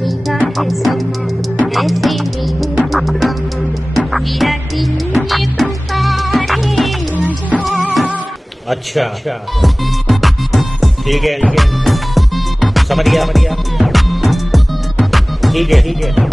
लगेगा है समा, ऐसे में हूँ तू कहाँ, मेरा दिल ये पुकारे आजा। अच्छा ठीक है समझ गया ठीक है।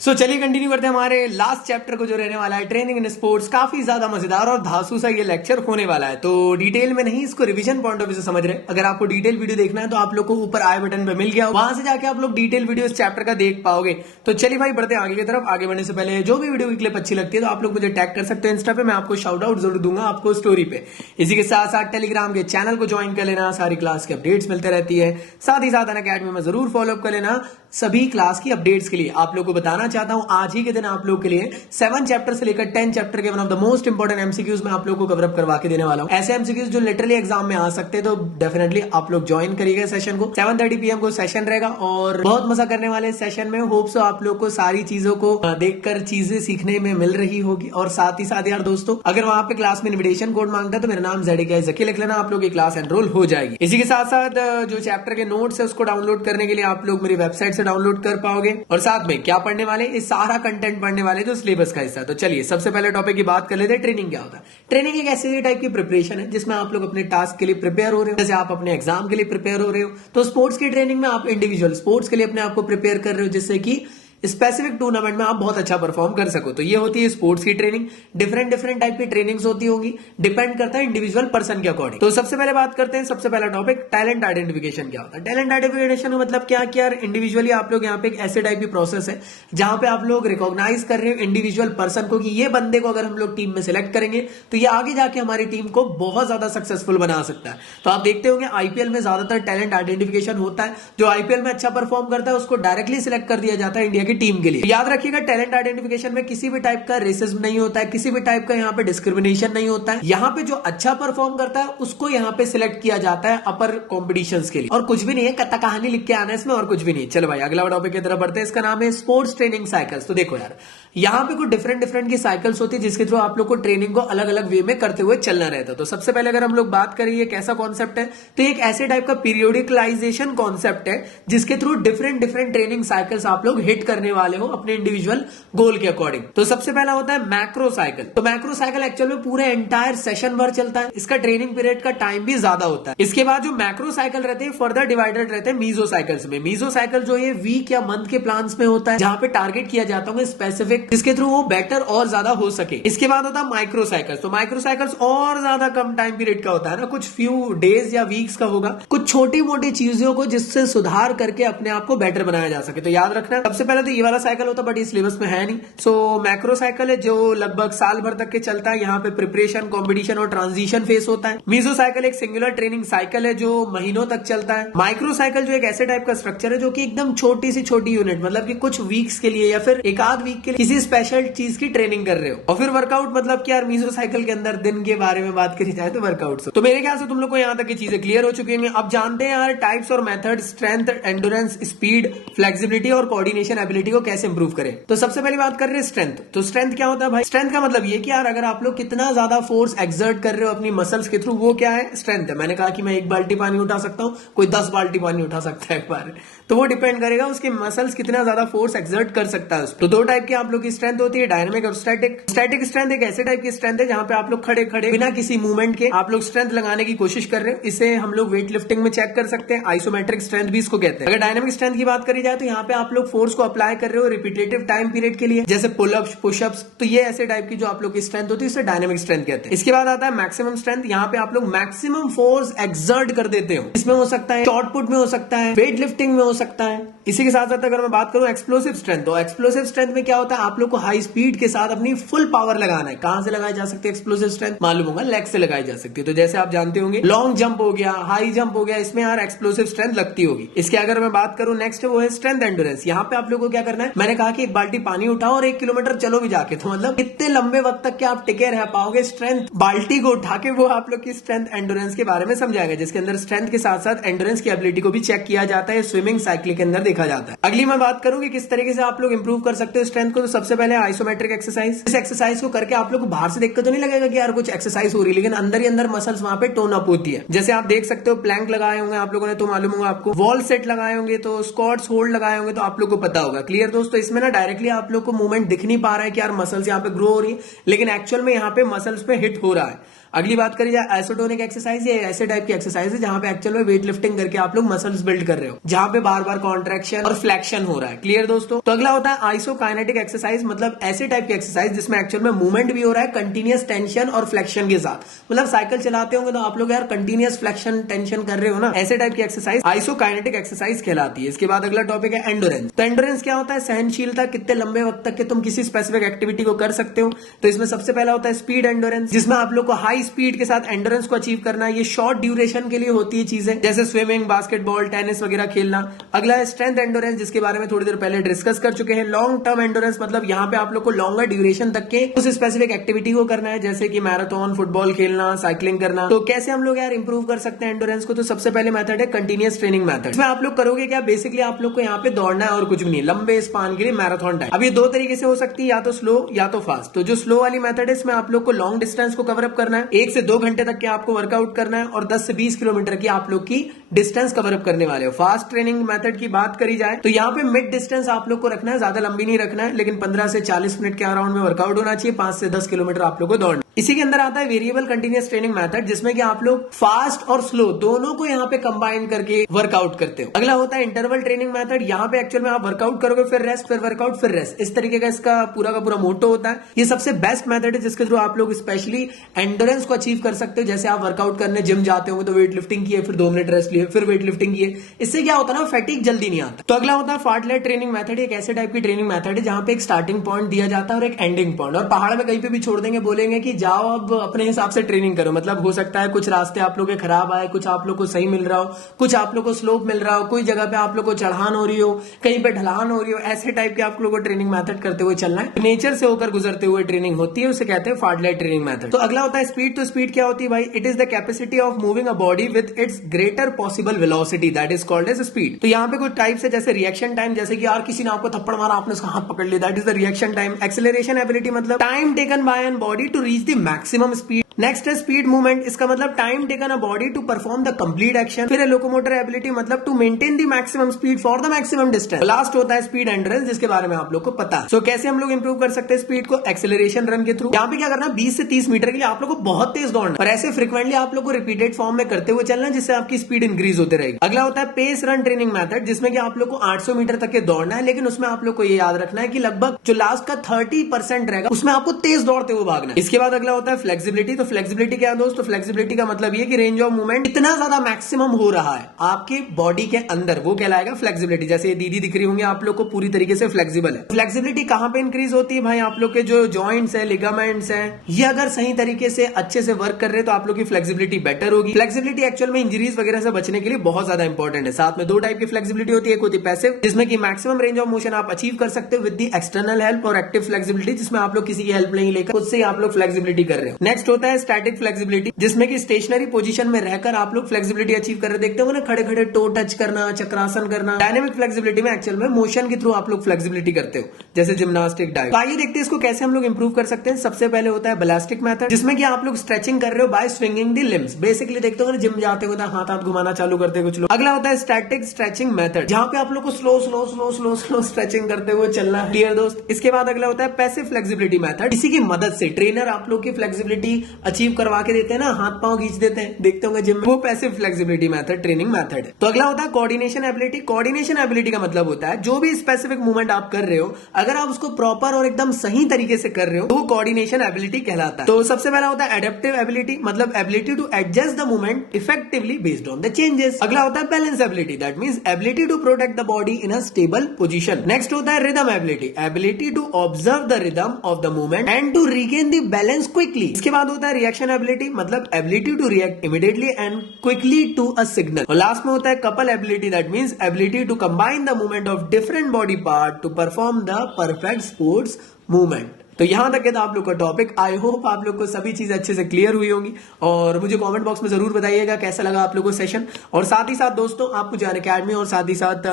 सो चलिए कंटिन्यू करते हैं हमारे लास्ट चैप्टर को जो रहने वाला है ट्रेनिंग इन स्पोर्ट्स। काफी ज्यादा मजेदार और धांसू सा ये लेक्चर होने वाला है, तो डिटेल में नहीं, इसको रिवीजन पॉइंट ऑफ व्यू से समझ रहे हैं। अगर आपको डिटेल वीडियो देखना है तो आप लोग को ऊपर आई बटन पे मिल गया, वहां से जाके आप लोग डिटेल वीडियो इस चैप्टर का देख पाओगे। तो चलिए भाई बढ़ते हैं आगे की तरफ। आगे बढ़ने से पहले जो भी वीडियो की क्लिप अच्छी लगती है तो आप लोग मुझे टैग कर सकते हैं इंस्टा पे, मैं आपको शाउट आउट जरूर दूंगा आपको स्टोरी पे। इसी के साथ साथ टेलीग्राम के चैनल को ज्वाइन कर लेना, सारी क्लास की अपडेट्स मिलते रहती है। साथ ही साथ अनअकैडमी में जरूर फॉलोअप कर लेना सभी क्लास की अपडेट्स के लिए। आप लोग को बताना चाहता हूं आज ही के दिन आप लोग के लिए 7 चैप्टर से लेकर 10 चैप्टर के one of the most important MCQs में आप लोग को कवर अप करवा के देने वाला हूं। ऐसे एमसीक्यूज जो लिटरली एग्जाम में आ सकते हैं, तो डेफिनेटली आप लोग ज्वाइन करिएगा सेशन को। 7:30 PM को सेशन रहेगा और बहुत मजा करने वाले सेशन में। होप सो आप लोग को सारी चीजों को देखकर चीजें सीखने में मिल रही होगी। और साथ ही साथ यार दोस्तों, अगर वहां पे क्लास में इन्विटेशन कोड मांगता है तो मेरा नाम ZK जकी लिख लेना, आप लोग की क्लास एनरोल हो जाएगी। इसी के साथ साथ जो चैप्टर के नोट्स है उसको डाउनलोड करने के लिए आप लोग मेरी वेबसाइट से डाउनलोड कर पाओगे। और साथ में क्या पढ़ने वाले, इस सारा कंटेंट पढ़ने वाले जो सिलेबस का हिस्सा है। तो चलिए सबसे पहले टॉपिक की बात कर लेते हैं, ट्रेनिंग क्या होता है। ट्रेनिंग एक ऐसी टाइप की प्रिपरेशन है जिसमें आप लोग अपने टास्क के लिए प्रिपेयर हो रहे हो, जैसे आप अपने एग्जाम के लिए प्रिपेयर हो रहे हो। तो स्पोर्ट्स की ट्रेनिंग में आप इंडिविजुअल स्पोर्ट्स के लिए अपने आप को प्रिपेयर कर रहे हो, जिससे कि स्पेसिफिक टूर्नामेंट में आप बहुत अच्छा परफॉर्म कर सको। तो ये होती है स्पोर्ट्स की ट्रेनिंग। डिफरेंट टाइप की ट्रेनिंग्स होती होंगी, डिपेंड करता है इंडिविजुअल पर्सन के अकॉर्डिंग। तो सबसे पहले बात करते हैं, सबसे पहला टॉपिक टैलेंट आइडेंटिफिकेशन क्या होता है। टैलेंट आइडेंटिफिकेशन का मतलब क्या कि यार इंडिविजुअली आप लोग यहाँ पे एक ऐसे टाइप की प्रोसेस है जहां पे आप लोग रिकॉग्नाइज कर रहे हो इंडिविजुअल पर्सन को कि ये बंदे को अगर हम लोग टीम में सिलेक्ट करेंगे तो ये आगे जाके हमारी टीम को बहुत ज्यादा सक्सेसफुल बना सकता है। तो आप देखते होंगे आईपीएल में ज्यादातर टैलेंट आइडेंटिफिकेशन होता है। जो आईपीएल में अच्छा परफॉर्म करता है उसको डायरेक्टली सिलेक्ट कर दिया जाता है इंडिया की टीम के लिए। याद रखिएगा टैलेंट आइडेंटिफिकेशन में किसी भी टाइप का रेसिज्म नहीं होता है, किसी भी टाइप का यहाँ पे डिस्क्रिमिनेशन नहीं होता है। यहाँ पे जो अच्छा परफॉर्म करता है उसको यहाँ पे सिलेक्ट किया जाता है अपर कॉम्पिटिशंस के लिए। और कुछ भी नहीं है, कथा कहानी लिख के आना है इसमें, और कुछ भी नहीं। चलो भाई अगला टॉपिक की तरफ बढ़ते हैं, इसका नाम है स्पोर्ट्स ट्रेनिंग साइकिल्स। तो देखो यार यहाँ पे कुछ डिफरेंट की साइकिल्स होती है जिसके थ्रू आप लोग को ट्रेनिंग को अलग अलग वे में करते हुए चलना रहता है। तो सबसे पहले अगर हम लोग बात करें ये कैसा कॉन्सेप्ट है, तो एक ऐसे टाइप का पीरियोडिकलाइजेशन कॉन्सेप्ट है जिसके थ्रू डिफरेंट ट्रेनिंग साइकिल्स आप लोग हिट करने वाले हो अपने इंडिविजुअल गोल के अकॉर्डिंग। तो सबसे पहला होता है मैक्रो साइकिल। तो मैक्रो साइकिल एक्चुअल में पूरे एंटायर सेशन भर चलता है, इसका ट्रेनिंग पीरियड का टाइम भी ज्यादा होता है। इसके बाद जो मैक्रो साइकिल रहते हैं फर्दर डिवाइडेड रहते हैं मीजो साइकिल्स में। मीजो साइकिल जो ये वीक या मंथ के प्लान्स में होता है जहां पे टारगेट किया जाता है स्पेसिफिक, जिसके थ्रू वो बेटर और ज्यादा हो सके। इसके बाद होता है माइक्रो साइकिल्स। तो माइक्रो साइकिल्स और ज्यादा कम टाइम पीरियड का होता है ना, कुछ फ्यू डेज या वीक्स का होगा, कुछ छोटी मोटी चीजों को जिससे सुधार करके अपने आप को बेटर बनाया जा सके। तो याद रखना सबसे पहले तो ये वाला साइकिल होता है, बट इस सिलेबस में है नहीं। सो मैक्रो साइकिल है जो लगभग साल भर तक के चलता है। यहाँ पे प्रिपरेशन, कंपटीशन और ट्रांजिशन फेस होता है। मीजो साइकिल एक सिंगुलर ट्रेनिंग साइकिल है जो महीनों तक चलता है। माइक्रो साइकिल जो एक ऐसे टाइप का स्ट्रक्चर है जो कि एकदम छोटी सी छोटी यूनिट, मतलब कि कुछ वीक्स के लिए या फिर एक आध वीक के लिए किसी स्पेशल चीज की ट्रेनिंग कर रहे हो। और फिर वर्कआउट, मतलब कि यार मीजो साइकिल के अंदर दिन के बारे में बात करी जाए तो वर्कआउट। तो मेरे ख्याल से तुम लोग को यहाँ तक की चीजें क्लियर हो चुकी हैं। अब जानते हैं यार टाइप्स और method, strength, endurance, speed, flexibility और कोऑर्डिनेशन एबिलिटी को कैसे इंप्रूव करें। तो सबसे पहली बात कर रहे हैं स्ट्रेंथ। तो स्ट्रेंथ क्या होता है भाई? स्ट्रेंथ का मतलब ये कि यार अगर आप लोग कितना ज्यादा फोर्स एक्सर्ट कर रहे हो अपनी मसल्स के थ्रू, वो क्या है? स्ट्रेंथ है। मैंने कहा कि मैं 1 बाल्टी पानी उठा सकता हूँ, कोई 10 बाल्टी पानी उठा सकता है एक बार, तो वो डिपेंड करेगा उसके मसल्स कितना ज्यादा फोर्स एक्सर्ट कर सकता है। तो 2 टाइप की आप लोग की स्ट्रेंथ होती है, डायनामिक और स्टैटिक। स्टैटिक स्ट्रेंथ एक ऐसे टाइप की स्ट्रेंथ है जहां पे आप लोग खड़े खड़े बिना किसी मूवमेंट के आप लोग स्ट्रेंथ लगाने की कोशिश कर रहे हो। इसे हम लोग वेट लिफ्टिंग में चेक कर सकते हैं, आइसोमेट्रिक स्ट्रेंथ भी इसको कहते हैं। अगर डायनामिक स्ट्रेंथ की बात करी जाए तो यहाँ पे आप लोग फोर्स को अप्लाई कर रहे हो रिपीटेटिव टाइम पीरियड के लिए, जैसे पुलअप्स, पुशअप्स। तो ये ऐसे टाइप की जो आप लोग की स्ट्रेंथ होती है इसे डायनामिक स्ट्रेंथ कहते हैं। इसके बाद आता है मैक्सिमम स्ट्रेंथ। यहाँ पे आप लोग मैक्सिमम फोर्स एक्सर्ट कर देते हो। इसमें हो सकता है शॉर्ट पुट में, हो सकता है वेट लिफ्टिंग में, हो सकता है। इसी के साथ साथ अगर मैं बात करूं एक्सप्लोसिव स्ट्रेंथ, तो एक्सप्लोसिव स्ट्रेंथ में क्या होता है? आप लोग को हाई स्पीड के साथ अपनी फुल पावर लगाना है। कहां से लगाई जा सकती है एक्सप्लोसिव स्ट्रेंथ? मालूम होगा, लेग से लगाई जा सकती है। तो जैसे आप जानते होंगे लॉन्ग जंप हो गया, हाई जंप हो गया, इसमें यार एक्सप्लोसिव स्ट्रेंथ लगती होगी। इसके अगर मैं बात करूं नेक्स्ट वो है स्ट्रेंथ एंडोरेंस। यहाँ पे आप लोग को क्या करना है? मैंने कहा कि 1 बाल्टी पानी उठाओ और 1 किलोमीटर चलो भी जाके, तो मतलब कितने लंबे वक्त तक के आप टिके रह पाओगे स्ट्रेंथ बाल्टी को उठा के, वो आप लोग की स्ट्रेंथ एंडोरेंस के बारे में समझाएगा, जिसके अंदर स्ट्रेंथ के साथ साथ एंडोरेंस की एबिलिटी को भी चेक किया जाता है। स्विमिंग साइकिल के अंदर देखा जाता है। अगली मैं बात करूं कि किस तरीके से आप लोग इंप्रूव कर सकते हो स्ट्रेंथ को। तो सबसे पहले आइसोमेट्रिक एक्सरसाइज। इस एक्सरसाइज को करके आप लोग को बाहर से देखकर तो नहीं लगेगा कि यार कुछ एक्सरसाइज हो रही है, लेकिन अंदर ही अंदर मसल्स वहां पे टोन अप होती है। जैसे आप देख सकते हो प्लैंक लगाए होंगे आप लोगों ने तो मालूम होगा आपको, वॉल सेट लगाए होंगे तो, स्क्वाट्स होल्ड लगाए होंगे तो आप लोग को पता होगा। क्लियर दोस्तों, इसमें ना डायरेक्टली आप लोग को मूवमेंट दिख नहीं पा रहा है कि यार मसल्स यहाँ पे ग्रो हो रही है, लेकिन एक्चुअल में यहाँ पे मसल्स पे हिट हो रहा है। अगली बात करी जाए आइसोटोनिक एक्सरसाइज, ये ऐसे टाइप की एक्सरसाइज है जहां पे एक्चुअल में वेट लिफ्टिंग करके आप लोग मसल्स बिल्ड कर रहे हो, जहां पे बार बार कॉन्ट्रैक्शन और फ्लेक्शन हो रहा है। क्लियर दोस्तों। तो अगला होता है आइसोकाइनेटिक एक्सरसाइज, मतलब ऐसे टाइप की एक्सरसाइज जिसमें एक्चुअल में मूवमेंट भी हो रहा है कंटिन्यूस टेंशन और फ्लेक्शन के साथ। मतलब साइकिल चलाते होंगे तो आप लोग यार कंटिन्यूस फ्लेक्शन टेंशन कर रहे हो ना, ऐसे टाइप की एक्सरसाइज आइसोकाइनेटिक एक्सरसाइज कहलाती है। इसके बाद अगला टॉपिक है एंडोरेंस। तो एंडोरेंस क्या होता है? सहनशीलता, कितने लंबे वक्त तक के तुम किसी स्पेसिफिक एक्टिविटी को कर सकते हो। तो इसमें सबसे पहला होता है स्पीड एंडोरेंस, जिसमें आप लोग को हाई स्पीड के साथ एंडोरेंस को अचीव करना है। ये शॉर्ट ड्यूरेशन के लिए होती है चीजें, जैसे स्विमिंग, बास्केटबॉल, टेनिस वगैरह खेलना। अगला है स्ट्रेंथ एंडोरेंस, जिसके बारे में थोड़ी देर पहले डिस्कस कर चुके हैं। लॉन्ग टर्म एंडोरेंस, मतलब यहाँ पे आप लोग को लॉन्गर ड्यूरेशन तक के उस स्पेसिफिक एक्टिविटी को करना है, जैसे कि मैराथन, फुटबॉल खेलना, साइकिलिंग करना। तो कैसे हम लोग यार इंप्रूव कर सकते हैं एंडोरेंस को? तो सबसे पहले मेथड है कंटिन्यूस ट्रेनिंग मेथड। इसमें आप लोग करोगे क्या? बेसिकली आप लोग को यहाँ पे दौड़ना है और कुछ भी नहीं, लंबे स्पान के लिए मैराथन टाइम। अब ये दो तरीके से हो सकती है, या तो स्लो या तो फास्ट। तो जो स्लो वाली मेथड है इसमें आप लोग को लॉन्ग डिस्टेंस को कवर अप करना है, 1 से 2 घंटे तक के आपको वर्कआउट करना है, और 10 से 20 किलोमीटर की आप लोग की डिस्टेंस कवर अप करने वाले हो। फास्ट ट्रेनिंग मेथड की बात करी जाए तो यहाँ पे मिड डिस्टेंस आप लोग को रखना है, ज्यादा लंबी नहीं रखना है, लेकिन 15 से 40 मिनट के अराउंड में वर्कआउट होना चाहिए। 5 से 10 किलोमीटर आप लोग को दौड़ना। इसी के अंदर आता है वेरिएबल कंटिन्यूस ट्रेनिंग मेथड, जिसमें कि आप लोग फास्ट और स्लो दोनों को यहाँ पे कंबाइन करके वर्कआउट करते हो। अगला होता है इंटरवल ट्रेनिंग मेथड। यहाँ पे एक्चुअल में आप वर्कआउट करोगे, फिर रेस्ट, फिर वर्कआउट, फिर रेस्ट। इस तरीके का इसका पूरा का पूरा मोटो होता है। ये सबसे बेस्ट मेथड है जिसके थ्रू आप लोग स्पेशली एंडोरेंस को अचीव कर सकते हो। जैसे आप वर्कआउट करने जिम जाते हो तो वेट लिफ्टिंग किए, फिर 2 मिनट रेस्ट लिए, फिर वेट लिफ्टिंग किए। इससे क्या होता है ना, फैटिक जल्दी नहीं आता। तो अगला होता है फार्टलेट ट्रेनिंग मेथड। एक ऐसे टाइप की ट्रेनिंग मेथड है जहां पे एक स्टार्टिंग पॉइंट दिया जाता है और एक एंडिंग पॉइंट, और पहाड़ में कहीं पे भी छोड़ देंगे, बोलेंगे कि जाओ अब अपने हिसाब से ट्रेनिंग करो। मतलब हो सकता है कुछ रास्ते आप लोग के खराब आए, कुछ आप लोग को सही मिल रहा हो, कुछ आप लोग को स्लोप मिल रहा हो, कोई जगह पे आप लोग को चढ़ान हो रही हो, कहीं पे ढलान हो रही हो। ऐसे टाइप के आप लोग को ट्रेनिंग मेथड करते हुए चलना है। नेचर से होकर गुजरते हुए ट्रेनिंग होती है, उसे कहते हैं फार्टलेट ट्रेनिंग मेथड। तो अगला होता है स्पीड। तो स्पीड क्या होती है भाई? It is the capacity of moving a body with its greater possible velocity, that is called as speed. तो यहाँ पे कुछ टाइप्स है, जैसे रिएक्शन टाइम, जैसे कि यार किसी ने आपको थप्पड़ मारा, आपने उसका हाथ पकड़ लिया, that is the reaction time. Acceleration ability, मतलब time taken by an body to reach the maximum speed. Next है स्पीड मूवमेंट, इसका मतलब time taken a body to perform the complete action. फिर है लोकोमोटर एबिलिटी, मतलब to maintain the maximum speed for the maximum distance. Last होता है speed endurance, जिसके बारे में आप लोग को पता है। सो कैसे हम लोग इंप्रूव कर सकते हैं स्पीड को? एक्सेलरेशन रन के थ्रू। यहाँ पे क्या करना, 20 से 30 मीटर के लिए आप लोग को बहुत तेज दौड़ना, और ऐसे फ्रिक्वेंटली आप लोग को रिपीटेड फॉर्म में करते हुए चलना, जिससे आपकी स्पीड इंक्रीज होते रहेगी। अगला होता है पेस रन ट्रेनिंग मेथड, जिसमें कि आप लोग को 800 मीटर तक के दौड़ना है, लेकिन उसमें आप लोग को ये याद रखना है कि लगभग जो लास्ट का 30% रहेगा उसमें आपको तेज दौड़ते हुए भागना है। इसके बाद अगला होता है फ्लेक्सिबिलिटी। तो फ्लेक्सिबिलिटी क्या दोस्तों? फ्लेक्सिबिलिटी का मतलब ये कि रेंज ऑफ मूवमेंट इतना ज्यादा मैक्सिमम हो रहा है आपके बॉडी के अंदर, वो कहलाएगा फ्लेक्सिबिलिटी। जैसे ये दीदी दिख रही होंगी आप लोग को, पूरी तरीके से फ्लेक्सिबल है। फ्लेक्सिबिलिटी कहां पे इंक्रीज होती है भाई? आप लोग के जो जॉइंट्स है, लिगामेंट्स है, ये अगर सही तरीके से अच्छे से वर्क कर रहे हैं तो आप लोग की फ्लेक्सिबिलिटी बेटर होगी। फ्लेक्सिबिलिटी एक्चुअल में इंजरीज वगैरह से बचने के लिए बहुत ज्यादा इंपॉर्टेंट है। साथ में 2 टाइप की फ्लेक्सिबिलिटी होती है, एक होती है पैसिव, जिसमें कि मैक्सिमम रेंज ऑफ मोशन आप अचीव कर सकते हो विद द एक्सटर्नल हेल्प, और एक्टिव फ्लेक्सिबिलिटी, जिसमें आप लोग किसी की हेल्प नहीं लेकर खुद से आप लोग फ्लेक्सिबिलिटी कर रहे हो। नेक्स्ट होता है स्टैटिक फ्लेक्सिबिलिटी, जिसमें कि स्टेशनरी पोजीशन में रहकर आप लोग फ्लेक्सिबिलिटी अचीव कर रहे। देखते हो ना, खड़े खड़े टो टच करना, चक्रासन करना। डायनेमिक फ्लेक्सिबिलिटी में एक्चुअल में मोशन के थ्रू आप लोग फ्लेक्सिबिलिटी करते हो, जैसे जिम्नास्टिक डाइव। तो आइए देखते हैं इसको कैसे हम लोग इंप्रूव कर सकते हैं। सबसे पहले होता है बैलास्टिक मेथड, जिसमें कि आप लोग स्ट्रेचिंग कर रहे हो by swinging the limbs. Basically देखते हो ना, जिम जाते हो तो हाथ हाथ घुमाना चालू करते हैं कुछ लोग। अगला होता है स्टैटिक स्ट्रेचिंग मेथड, जहां पे आप लोग को slow slow slow slow slow stretching करते हुए चलना है। क्लियर दोस्त? इसके बाद अगला होता है पैसिव फ्लेक्सिबिलिटी मेथड। इसी की मदद से ट्रेनर आप लोग की फ्लेक्सिबिलिटी अचीव करवा के देते हैं ना, हाथ पांव खींच देते हैं, देखते होंगे जिम में, वो passive flexibility method training method है। तो अगला होता है कोऑर्डिनेशन एबिलिटी। कोऑर्डिनेशन एबिलिटी का मतलब होता है जो भी स्पेसिफिक मूवमेंट आप कर रहे हो, अगर आप उसको प्रॉपर और एकदम सही तरीके से कर रहे हो तो वो कोऑर्डिनेशन एबिलिटी कहलाता है। तो सबसे पहला होता है एडेप्टिव एबिलिटी, मतलब ability to adjust the movement effectively based on the changes. अगला होता है balance ability, that means ability to protect the body in a stable position. Next होता है rhythm ability, ability to observe the rhythm of the movement and to regain the balance quickly. इसके बाद होता है reaction ability, मतलब ability to react immediately and quickly to a signal. और last में होता है couple ability, that means ability to combine the movement of different body part to perform the perfect sports movement. तो यहां तक के था आप लोग का टॉपिक। आई होप आप लोग को सभी चीजें अच्छे से क्लियर हुई होंगी और मुझे कमेंट बॉक्स में जरूर बताइएगा कैसा लगा आप लोगों को सेशन। और साथ ही साथ दोस्तों आपको जान अकेडमी और साथ ही साथ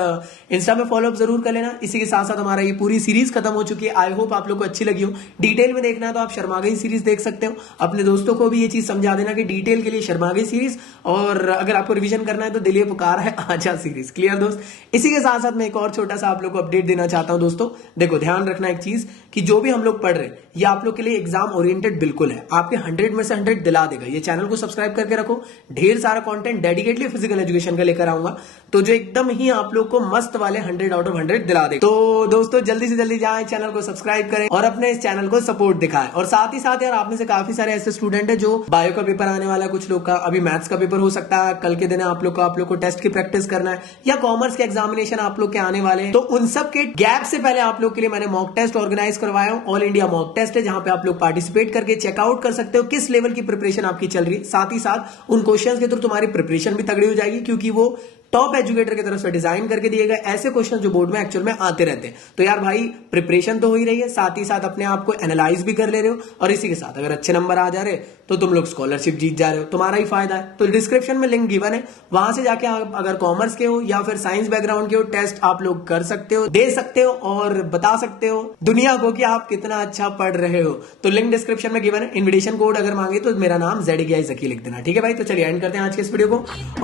इंस्टा में फॉलोअप जरूर कर लेना। इसी के साथ साथ हमारा ये पूरी सीरीज खत्म हो चुकी है। आई होप आप लोग को अच्छी लगी हो। डिटेल में देखना है तो आप शर्मा गई सीरीज देख सकते हो। अपने दोस्तों को भी ये चीज समझा देना कि डिटेल के लिए शर्मा गई सीरीज, और अगर आपको रिवीजन करना है तो दिलिए पुकार है आजा सीरीज। क्लियर दोस्त। इसी के साथ साथ मैं एक और छोटा सा आप लोग को अपडेट देना चाहता हूं दोस्तों। देखो ध्यान रखना एक चीज कि जो भी हम लोग पढ़ रहे हैं ये आप लोग के लिए एग्जाम ओरिएंटेड बिल्कुल है। आपके 100 में से 100 दिला देगा। ये चैनल को सब्सक्राइब करके रखो। ढेर सारा कंटेंट डेडिकेटली फिजिकल एजुकेशन का लेकर आऊंगा तो जो एकदम ही आप लोग को मस्त वाले 100 आउट ऑफ 100 दिला दे। तो दोस्तों जल्दी से जल्दी जाएं, चैनल को सब्सक्राइब करें और अपने इस चैनल को सपोर्ट दिखाएं। और साथ ही साथ यार आप में से काफी सारे ऐसे स्टूडेंट है जो बायो का पेपर आने वाला है, कुछ लोग का अभी मैथ्स का पेपर हो सकता है कल के दिन आप लोग को टेस्ट की प्रैक्टिस करना है, या कॉमर्स के एग्जामिनेशन आप लोग के आने वाले हैं। तो उन सब के गैप से पहले आप लोग के लिए मैंने मॉक टेस्ट ऑर्गेनाइज करवाया हूं। ऑल इंडिया मॉक टेस्ट है जहां पे आप लोग पार्टिसिपेट करके चेकआउट कर सकते हो किस लेवल की प्रिपरेशन आपकी चल रही है। साथ ही साथ उन क्वेश्चंस के थ्रू तुम्हारी प्रिपरेशन भी तगड़ी हो जाएगी क्योंकि वो टॉप एजुकेटर की तरफ से डिजाइन करके दिए गए ऐसे क्वेश्चन जो बोर्ड में एक्चुअल में आते रहते हैं। तो यार भाई प्रिपरेशन तो हो ही रही है, साथ ही साथ अपने आप को एनालाइज भी कर ले रहे हो, और इसी के साथ अगर अच्छे नंबर आ जा रहे तो तुम लोग स्कॉलरशिप जीत जा रहे हो, तुम्हारा ही फायदा है। तो डिस्क्रिप्शन में लिंक गिवन है, वहां से जाके आप अगर कॉमर्स के हो या फिर साइंस बैकग्राउंड के हो टेस्ट आप लोग कर सकते हो, दे सकते हो और बता सकते हो दुनिया को कि आप कितना अच्छा पढ़ रहे हो। तो लिंक डिस्क्रिप्शन में गिवन है। इन्विटेशन कोड अगर मांगे तो मेरा नाम ZKI ज़की लिख देना। ठीक है भाई। तो चलिए एंड करते हैं आज के इस वीडियो को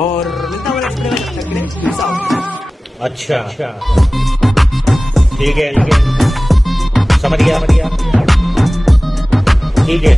और मिलता हूं नेक्स्ट वीडियो में। तब तक के लिए peace out। अच्छा ठीक है समझ गया ठीक है।